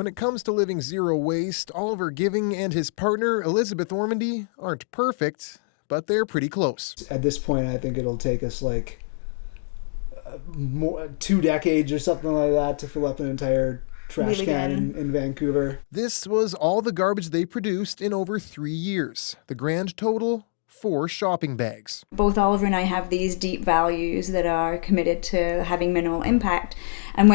When it comes to living zero waste, Oliver Giving and his partner, Elisabeth Ormandy, aren't perfect, but they're pretty close. At this point, I think it'll take us 2 decades or something like that to fill up an entire trash can in Vancouver. This was all the garbage they produced in over 3 years. The grand total, 4 shopping bags. Both Oliver and I have these deep values that are committed to having minimal impact. And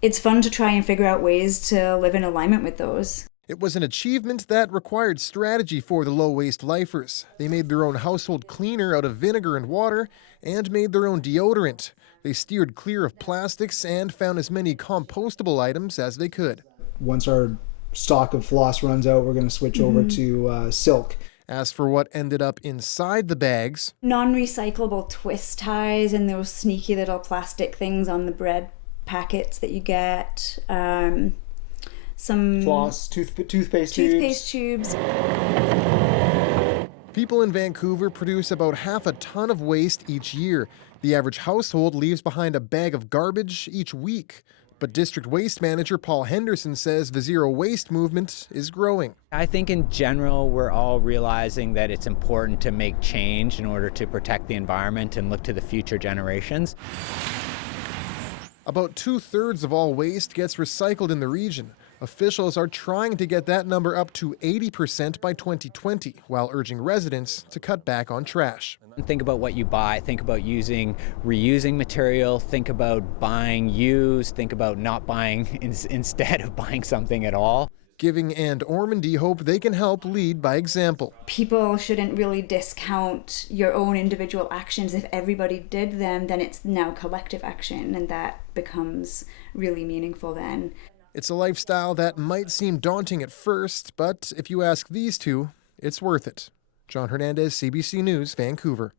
it's fun to try and figure out ways to live in alignment with those. It was an achievement that required strategy for the low-waste lifers. They made their own household cleaner out of vinegar and water and made their own deodorant. They steered clear of plastics and found as many compostable items as they could. Once our stock of floss runs out, we're going to switch over to silk. As for what ended up inside the bags, non-recyclable twist ties and those sneaky little plastic things on the bread packets that you get. Some floss, toothpaste tubes. People in Vancouver produce about half a ton of waste each year. The average household leaves behind a bag of garbage each week. But District Waste Manager Paul Henderson says the zero waste movement is growing. I think in general we're all realizing that it's important to make change in order to protect the environment and look to the future generations. About 2/3 of all waste gets recycled in the region. Officials are trying to get that number up to 80% by 2020, while urging residents to cut back on trash. Think about what you buy. Think about reusing material. Think about buying used. Think about not buying instead of buying something at all. Giving and Ormandy hope they can help lead by example. People shouldn't really discount your own individual actions. If everybody did them, then it's now collective action, and that becomes really meaningful then. It's a lifestyle that might seem daunting at first, but if you ask these two, it's worth it. John Hernandez, CBC News, Vancouver.